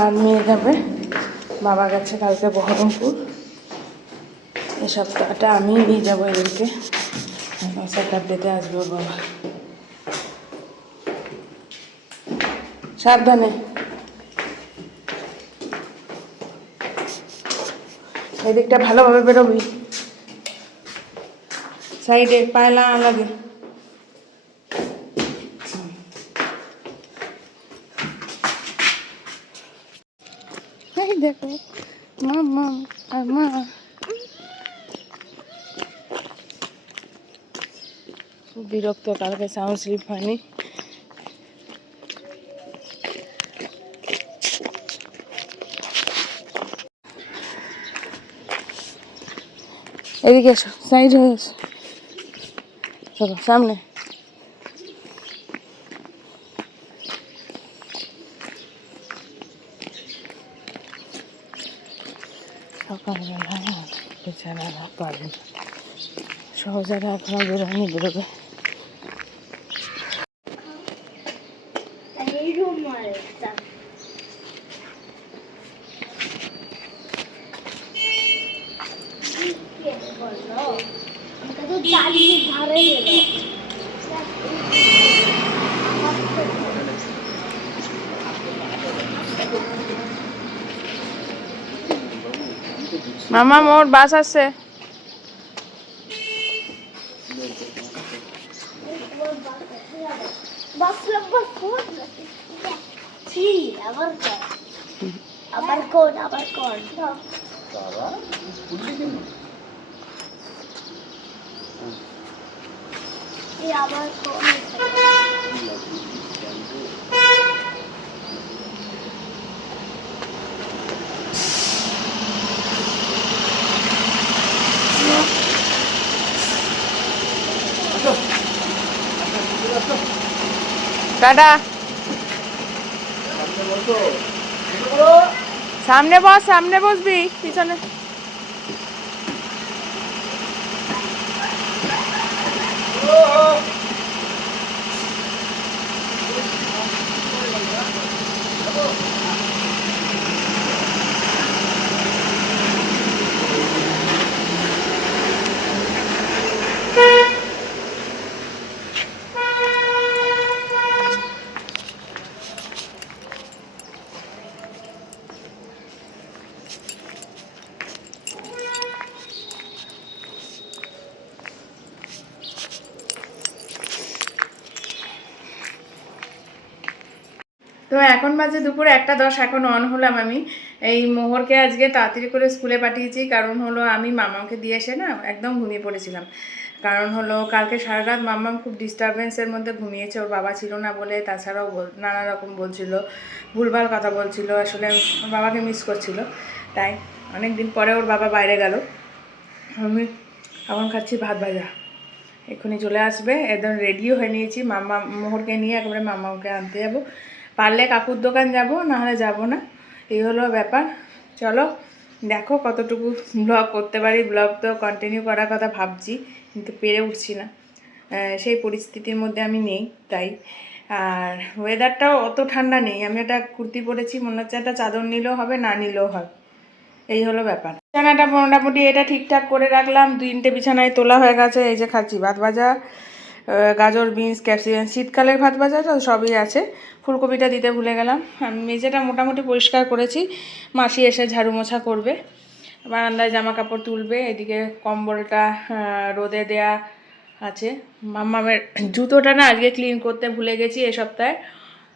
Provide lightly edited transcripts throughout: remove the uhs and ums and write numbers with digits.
আর মেয়ে যাবে, বাবা গেছে কালকে বহরমপুর। এই সপ্তাহটা আমি নিয়ে যাবো এদেরকে, স্যাটারডেতে আসবো বাবা। সাবধানে, এদিকটা ভালোভাবে বেরোবি, সাইডে পায়ে না লাগে। এই দেখো মামা আর মা, খুব বিরক্ত, কালকে সাউন্ড স্লিপ হয়নি। এদিকে এসো, সাইড হয়ে এসো, চলো সামনে। সকালবেলা বেচারারা পারবে না, সহজারা এখনো বেরোয়নি, বেরোবে। মামা মোর বাস আছে। আবার কোন আবার কোন আবার কোন টাটা, সামনে বস, সামনে বসবি, পিছনে। তো এখন বাজে দুপুরে 1:10, এখন অন হলাম আমি। এই মোহরকে আজকে তাড়াতাড়ি করে স্কুলে পাঠিয়েছি, কারণ হলো আমি মামাকে দিয়ে এসে না একদম ঘুমিয়ে পড়েছিলাম। কারণ হলো কালকে সারা রাত মাম্মাম খুব ডিস্টারবেন্সের মধ্যে ঘুমিয়েছে, ওর বাবা ছিল না বলে। তাছাড়াও নানা রকম বলছিল, ভুলভাল কথা বলছিল, আসলে ওর বাবাকে মিস করছিল। তাই অনেক দিন পরে ওর বাবা বাইরে গেল। আমি এখন খাচ্ছি ভাত ভাজা, এক্ষুনি চলে আসবে। একদম রেডিও হয়ে নিয়েছি, মাম্মা মোহরকে নিয়ে একেবারে মাম্মাকে আনতে যাবো। পারলে কাকুর দোকান যাব, নাহলে যাব না, এই হলো ব্যাপার। চলো দেখো কতটুকু ব্লগ করতে পারি। ব্লগ তো কন্টিনিউ করার কথা ভাবছি, কিন্তু পেরে উঠছি না, সেই পরিস্থিতির মধ্যে আমি নেই। তাই আর ওয়েদারটাও অত ঠান্ডা নেই। আমি একটা কুর্তি পরেছি, মনে হচ্ছে একটা চাদর নিলেও হবে, না নিলেও হবে, এই হলো ব্যাপার। বিছানাটা মোটামুটি এটা ঠিকঠাক করে রাখলাম, 3টে বিছানায় তোলা হয়ে গেছে। এই যে খাচ্ছি ভাত ভাজা, গাজর, বিনস, ক্যাপসিকাম, শীতকালের ভাত ভাজা তো সবই আছে। ফুলকপিটা দিতে ভুলে গেলাম। আমি মেঝেটা মোটামুটি পরিষ্কার করেছি, মাসি এসে ঝাড়ু মোছা করবে, বারান্দায় জামা কাপড় তুলবে। এদিকে কম্বলটা রোদে দেয়া আছে। মাম্মামের জুতোটা না আজকে ক্লিন করতে ভুলে গেছি, এ সপ্তাহে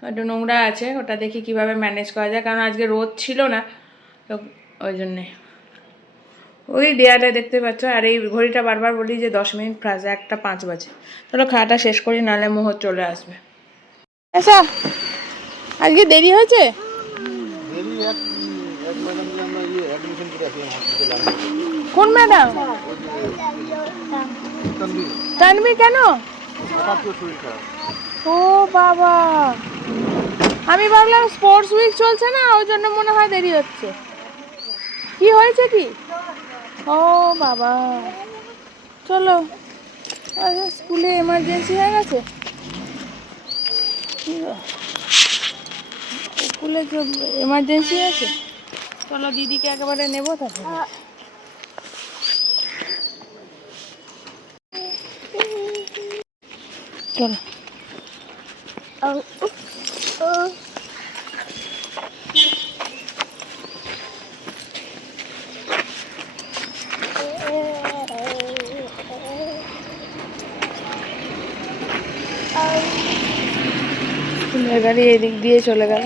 একটু নোংরা আছে, ওটা দেখি কিভাবে ম্যানেজ করা যায়, কারণ আজকে রোদ ছিল না, তো ওই জন্যে। ওই দেয়ালে দেখতে পাচ্ছ। আর এই ঘড়িটা বারবার বলি যে 10 মিনিট প্লাস, 1:05 বাজে। চলো খাওয়াটা শেষ করি, নাহলে মোহর চলে আসবে। আচ্ছা আজকে দেরি হয়েছে। কোন ম্যাডাম? তানবি কেন? ও বাবা, আমি ভাবলাম স্পোর্টস উইক চলছে না, ওই জন্য মনে হয় দেরি হচ্ছে। কি হয়েছে কি? ও বাবা, চলো। আচ্ছা, স্কুলে এমার্জেন্সি হয়ে গেছে। স্কুলে এমার্জেন্সি আছে, চলো দিদিকে একেবারে নেবো তারপরে। চলো স্কুলের গাড়ি এদিক দিয়ে চলে গেল।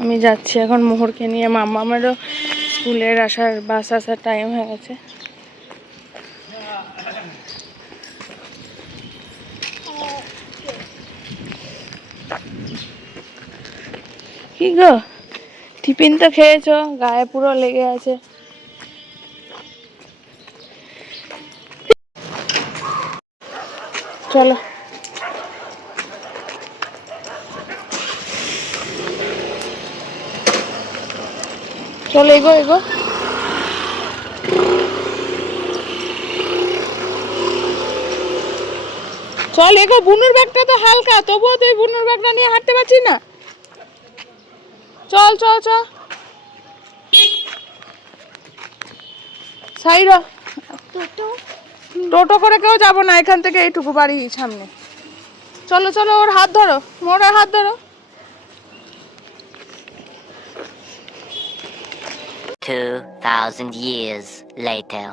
আমি যাচ্ছি এখন মোহরকে নিয়ে। মামারও স্কুলের বাস আসার টাইম হয়ে গেছে। কি গো, টিফিন তো খেয়েছো, গায়ে পুরো লেগে আছে। চলো চলো, এগো এগো। চল এগো, বুনুর ব্যাগটা তো হালকা, তবুও তুই বুনুর ব্যাগটা নিয়ে হাঁটতে পারছিস না। চল চল চল, সাইড হ। টোটো করে কেউ যাবো না, এখান থেকে এইটুকু বাড়ি সামনে। চলো চলো, ওর হাত ধরো, মোড়ের হাত ধরো। 2000 years later.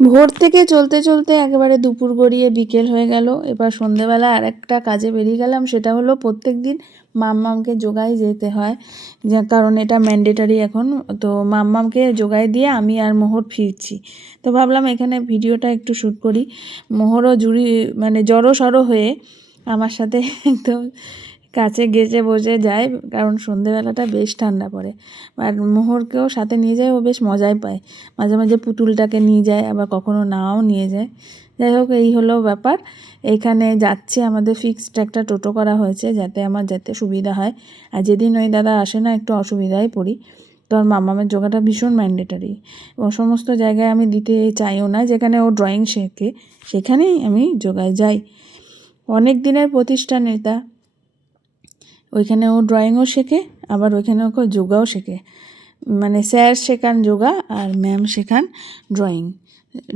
ভোর থেকে চলতে চলতে একেবারে দুপুর গড়িয়ে বিকেল হয়ে গেল। এবার সন্ধেবেলা আর একটা কাজে বেরিয়ে গেলাম, সেটা হলো প্রত্যেক দিন মাম্মামকে যোগায় যেতে হয়, কারণ এটা ম্যান্ডেটারি এখন। তো মাম্মামকে যোগায় দিয়ে আমি আর মোহর ফিরছি। তো ভাবলাম এখানে ভিডিওটা একটু শ্যুট করি। মোহরও জড়ো সড়ো হয়ে আমার সাথে একদম কাছে গেজে বসে যায়, কারণ সন্ধেবেলাটা বেশ ঠান্ডা পড়ে। আর মোহরকেও সাথে নিয়ে যায়, ও বেশ মজাই পায়। মাঝে মাঝে পুতুলটাকে নিয়ে যায়, আবার কখনো নাও নিয়ে যায়। যাই হোক, এই হলো ব্যাপার। এইখানে যাচ্ছে, আমাদের ফিক্সড একটা টোটো করা হয়েছে যাতে আমার যেতে সুবিধা হয়। আর যেদিন ওই দাদা আসে না, একটু অসুবিধায় পড়ি। তো আর মামামের যোগাটা ভীষণ ম্যান্ডেটারি। ও সমস্ত জায়গায় আমি দিতে চাইও না, যেখানে ও ড্রয়িং শেখে সেখানেই আমি যোগায় যাই। অনেক দিনের প্রতিষ্ঠান এটা, ওইখানে ও ড্রয়িংও শেখে, আবার ওইখানে ওকে যোগাও শেখে। মানে স্যার শেখান যোগা আর ম্যাম শেখান ড্রয়িং।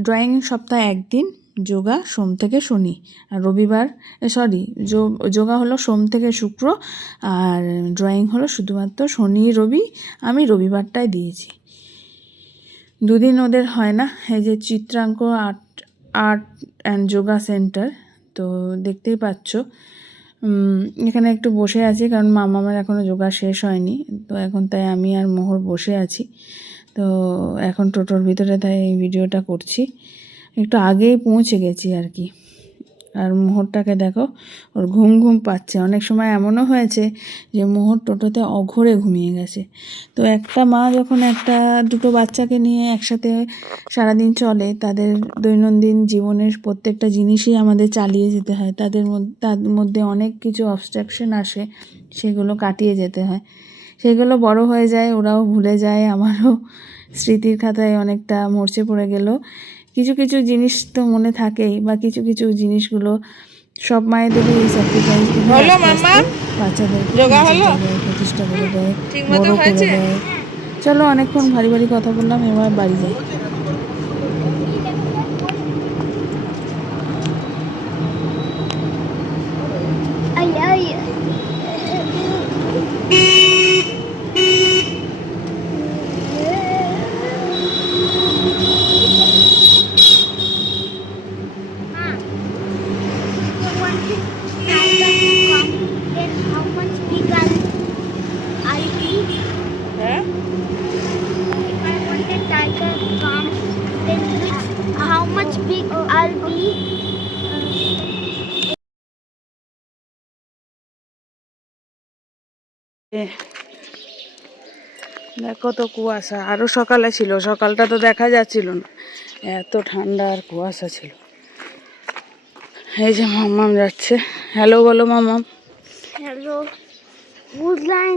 ড্রয়িং সপ্তাহে একদিন, যোগা সোম থেকে শনি, আর রবিবার যোগা হলো সোম থেকে শুক্র, আর ড্রয়িং হলো শুধুমাত্র শনি রবি। আমি রবিবারটাই দিয়েছি। দুদিন ওদের হয় না। এই যে চিত্রাঙ্ক আর্ট অ্যান্ড যোগা সেন্টার, তো দেখতেই পাচ্ছ। এখানে একটু বসে আছি, কারণ মামার এখনও যোগা শেষ হয়নি। তো এখন তাই আমি আর মোহর বসে আছি। তো এখন টোটোর ভিতরে তাই এই ভিডিওটা করছি। একটু আগেই পৌঁছে গেছি আর কি। আর মোহরটাকে দেখো, ওর ঘুম ঘুম পাচ্ছে। অনেক সময় এমনও হয়েছে যে মোহর টোটোতে অঘোরে ঘুমিয়ে গেছে। তো একটা মা যখন দুটো বাচ্চাকে নিয়ে একসাথে সারাদিন চলে, তাদের দৈনন্দিন জীবনের প্রত্যেকটা জিনিসই আমাদের চালিয়ে যেতে হয়। তার মধ্যে অনেক কিছু অবস্ট্রাকশন আসে, সেগুলো কাটিয়ে যেতে হয়। সেগুলো বড় হয়ে যায়, ওরাও ভুলে যায়। আমারও স্মৃতির খাতায় অনেকটা মরচে পড়ে গেল। কিছু কিছু জিনিস তো মনে থাকেই, বা কিছু কিছু জিনিসগুলো সব মায়েদেরই এই স্যাক্রিফাইসগুলো বাচ্চাদেরকে জায়গায় প্রতিষ্ঠা করে দেয়, বড় করে দেয়। চলো, অনেকক্ষণ ভারী ভারী কথা বললাম, এবার বাড়ি যাই। How much big I'll be? দেখো তো কুয়াশা, আরও সকালে ছিল, সকালটা তো দেখা যাচ্ছিল না, এত ঠান্ডা আর কুয়াশা ছিল। এই যে মাম্মাম যাচ্ছে। হ্যালো বলো মাম্মাম। হ্যালো। বুঝলাম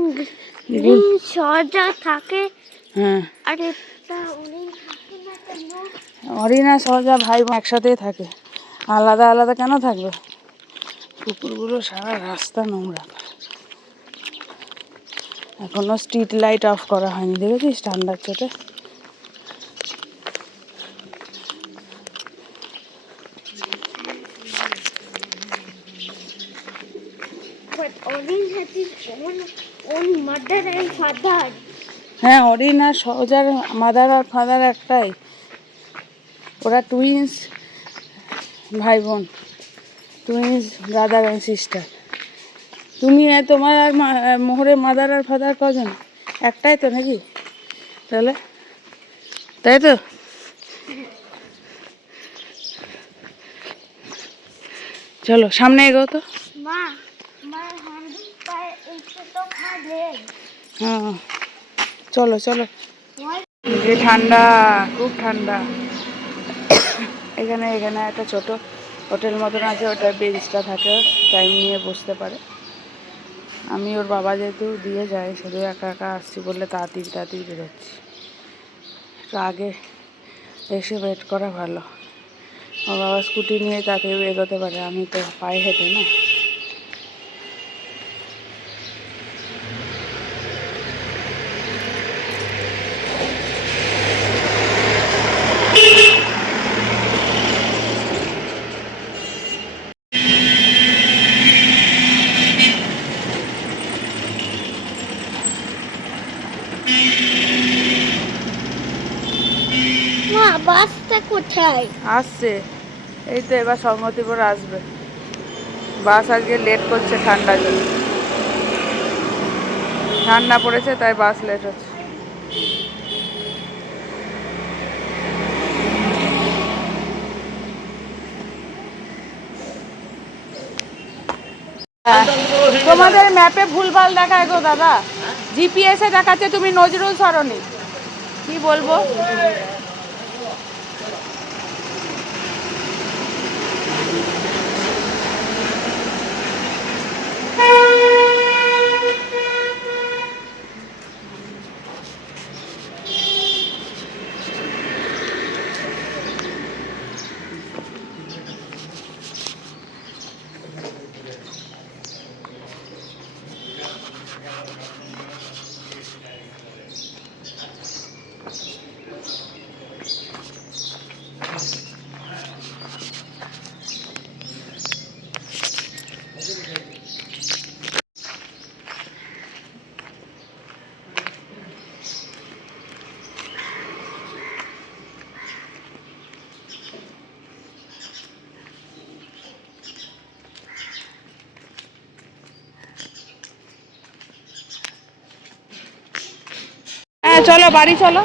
গ্রিন সরজা থাকে। হ্যাঁ, আর এটা অরেঞ্জ থাকে না কেন? অরিনা সরজা ভাই বোন একসাথেই থাকে, আলাদা আলাদা কেন থাকবে? কুকুরগুলো সারা রাস্তা নোংরা। এখনো স্ট্রিট লাইট অফ করা হয়নি, দেখেছিস ঠান্ডার চোটে। But Odin has his own mother and father. হ্যাঁ, অরিন আর সহজার মাদার আর ফাদার একটাই, ওরা টুইন্স ভাই বোন, টুইন্স ব্রাদার অ্যান্ড সিস্টার। তুমি তোমার আর মোহরের মাদার আর ফাদার কজন? একটাই তো নাকি? তাহলে তাই তো। চলো সামনে এগো তো। Ma, my hand is of my leg. হ্যাঁ চলো চলো। Why? যে ঠান্ডা, খুব ঠান্ডা। এখানে এখানে একটা ছোট হোটেল মতন আছে, ওটা বেঞ্চটা থাকে, টাইম নিয়ে বসতে পারে। আমি ওর বাবা যেহেতু দিয়ে যায়, শুধু একা একা আসছি বললে তাড়াতাড়ি বেরোচ্ছি। একটু আগে এসে ওয়েট করা ভালো। ওর বাবা স্কুটি নিয়ে তাড়াতাড়ি এগোতে পারে, আমি তো পায়ে হেঁটে না। Ma, বাসটা কোথায়? আসছে, এই তো এবার সংগতিপুর আসবে। বাস আজকে লেট করছে ঠান্ডার জন্য, ঠান্ডা পড়েছে তাই বাস লেট হচ্ছে। তোমাদের ম্যাপে ভুলভাল দেখায় গো দাদা, জিপিএসে দেখাচ্ছে তুমি নজরুল সরণি। কি বলবো? হ্যাঁ চলো বাড়ি চলো।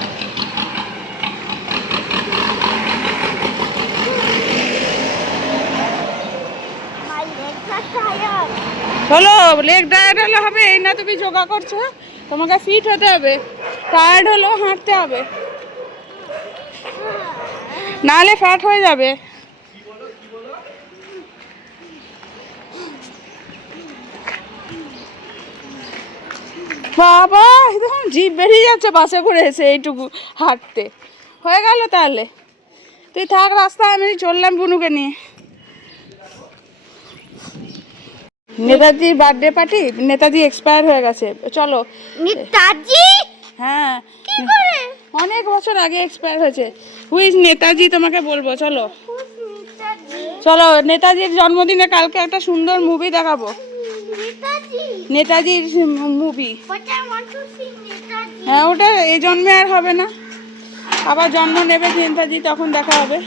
My legs are tired. চলো, লেগ টায়ার্ড হলে হবে এই না তুমি যোগা করছো, তোমাকে ফিট হতে হবে। টায়ার্ড হলেও হাঁটতে হবে, নাহলে ফ্যাট হয়ে যাবে। বাবা একদম জিভ বেরিয়ে যাচ্ছে বাসে করে এসে এইটুকু হাঁটতে। হয়ে গেল তাহলে, তুই থাক রাস্তায়, আমি চললাম বুনুকে নিয়ে। নেতাজির বার্থডে পার্টি, নেতাজি এক্সপায়ার হয়ে গেছে, চলো। নেতাজি? হ্যাঁ কি করে? অনেক বছর আগে এক্সপায়ার হয়েছে। হুইজ নেতাজি তোমাকে বলবো, চলো নেতাজি? চলো। নেতাজির জন্মদিনে কালকে একটা সুন্দর মুভি দেখাবো, নেতাজি? নেতাজির movie. But I want to see Netaji. হ্যাঁ ওটা এই জন্মে আর হবে না, আবার জন্ম নেবে নেতাজি, তখন দেখা হবে।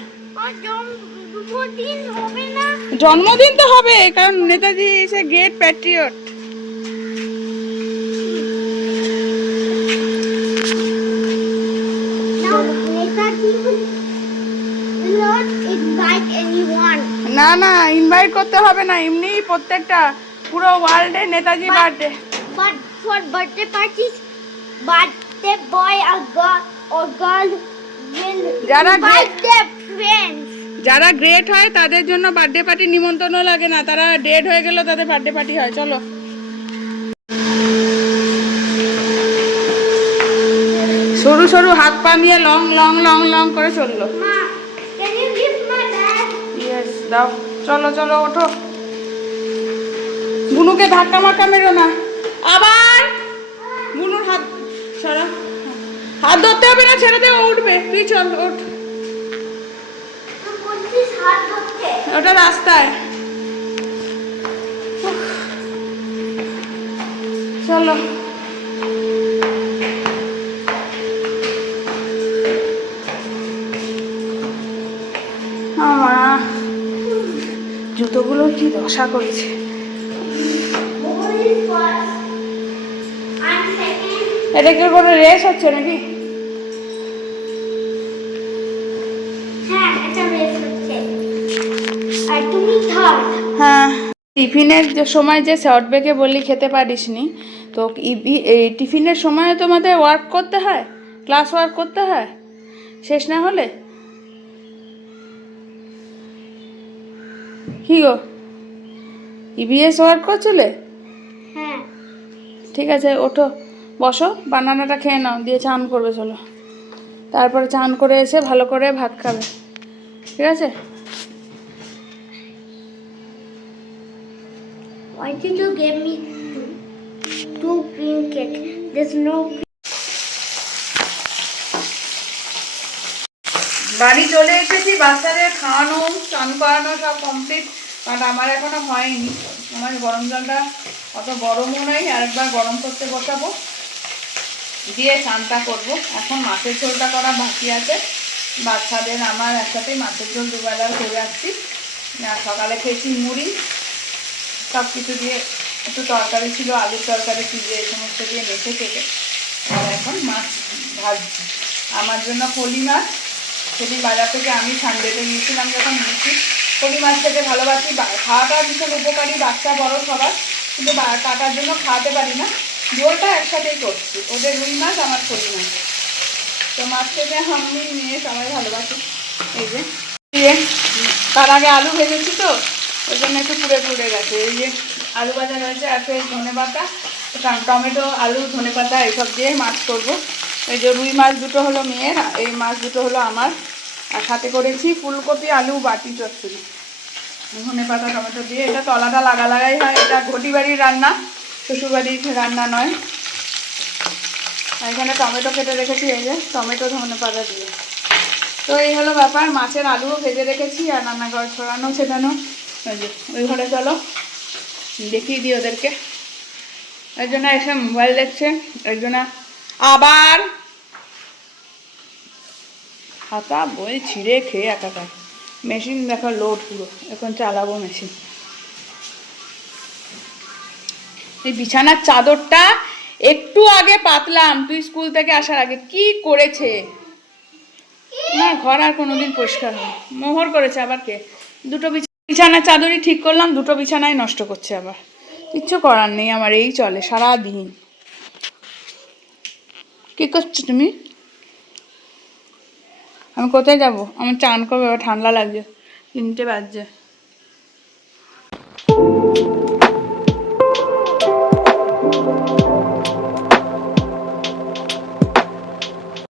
আর জন্মদিন হবে না? জন্মদিন তো হবে, কারণ Netaji is a great Patriot. Now Netaji will not invite anyone. না না, ইনভাইট করতে হবে না, এমনি প্রত্যেকটা পুরো ওয়ার্ল্ডে Netaji birthday. But for birthday parties, birthday boy or girl will যারা invite their friends. যারা গ্রেট হয় তাদের জন্য বার্থডে পার্টি নিমন্ত্রণ লাগে না, তারা ডেড হয়ে গেল তাদের বার্থডে পার্টি হয়। চলো সরু সরু হাত পা নিয়ে লং লং লং লং করে চললো। Ma, can you lift my bag? Yes দাও, চলো চলো ওঠো। বুনুকে ধাক্কা মাক্কা মেরো না। আবার বুনুর হাত সরা, হাত ধরতে হবে না, ছেড়ে দে, ও উঠবে, তুই চল ওঠ। ওটা রাস্তায়, চলো। জুতোগুলোর কি দশা করেছে। এটা কি কোনো রেস হচ্ছে নাকি? হ্যাঁ, এটা রেস হচ্ছে। আর তুমি থার্ড। হ্যাঁ, টিফিনের যে সময় যে শর্ট ব্রেকে বললি খেতে পারিসনি, তো এই টিফিনের সময় তোমাদের ওয়ার্ক করতে হয়, ক্লাস ওয়ার্ক করতে হয় শেষ না হলে? কি গো, ইবিএস ওয়ার্ক করছিলে? হ্যাঁ। ঠিক আছে, ওঠো, বসো, বানানাটা খেয়ে নাও, দিয়ে চান করবে চলো। তারপরে চান করে এসে ভালো করে ভাত খাবে, ঠিক আছে? Why did you give me two green cake? There's no. বাড়ি চলে এসেছি, বাচ্চাদের খাওয়ানো চান করানো সব কমপ্লিট, বাট আমার এখনো হয়নি। আমার গরম জলটা অত গরমও নয়, আরেকবার গরম করতে বসাবো, দিয়ে চানটা করব। এখন মাছের ঝোলটা করা বাকি আছে, বাচ্চাদের আমার একসাথে মাছের ঝোল দুবেলা করে যাচ্ছি। সকালে খেয়েছি মুড়ি, সব কিছু দিয়ে, একটু তরকারি ছিল, আলুর তরকারি ছিল, এই সমস্ত দিয়ে মেখে খেতে। আর এখন মাছ ভাজছি আমার জন্য, ফলি মাছ। সেদিন বাজার থেকে আমি সানডেতে নিয়েছিলাম, যখন নিয়েছি, ফলি মাছ খেতে ভালোবাসি, খাওয়াটা ভীষণ উপকারী, বাচ্চা বড় সবার, কিন্তু কাটার জন্য খাওয়াতে পারি না। ঝোলটা একসাথেই করছি, ওদের রুই মাছ, আমার ফলি মাছ। তো মাছ খেতে আমি নিয়ে সবাই ভালোবাসি। এই যে দিয়ে তার আগে আলু ভেজেছি, তো ওই জন্য একটু পুড়ে পুড়ে গেছে। এই যে আলু ভাজা রয়েছে, আর সেই ধনে পাতা, টমেটো, আলু, ধনে পাতা এইসব দিয়ে মাছ করবো। এই যে রুই মাছ দুটো হলো মেয়ের, এই মাছ দুটো হলো আমার। আর সাথে করেছি ফুলকপি আলু বাটি চচ্চড়ি, ধনে পাতা টমেটো দিয়ে। এটা তলাটা লাগাই হয়, এটা ঘটি বাড়ির রান্না, শ্বশুরবাড়ির রান্না নয়। আর এখানে টমেটো কেটে রেখেছি, এই যে টমেটো ধনে পাতা দিয়ে। তো এই হলো ব্যাপার, মাছের আলুও ভেজে রেখেছি, আর রান্নাঘর ছড়ানো ছেটানো। ওই যে ওই ঘরে চলো দেখিয়ে দিই ওদেরকে। একজনা এসে মোবাইল দেখছে, একজনা আবার খাতা বই ছিঁড়ে খেয়ে একাকার। মেশিন দেখো লোড পুরো, এখন চালাবো মেশিন। এই বিছানার চাদরটা একটু আগে পাতলাম, তুই স্কুল থেকে আসার আগে, কি করেছে না, ঘর আর কোনোদিন পরিষ্কার হয়। মোহর করেছে আবার, কে? দুটো বিছানার চাদরই ঠিক করলাম, দুটো বিছানায় নষ্ট করছে আবার। কিচ্ছু করার নেই, আমার এই চলে সারা দিন। কি করছো তুমি? আমি কোথায় যাব? আমার চান করবে, ঠান্ডা লাগছে, 3টে বাজছে।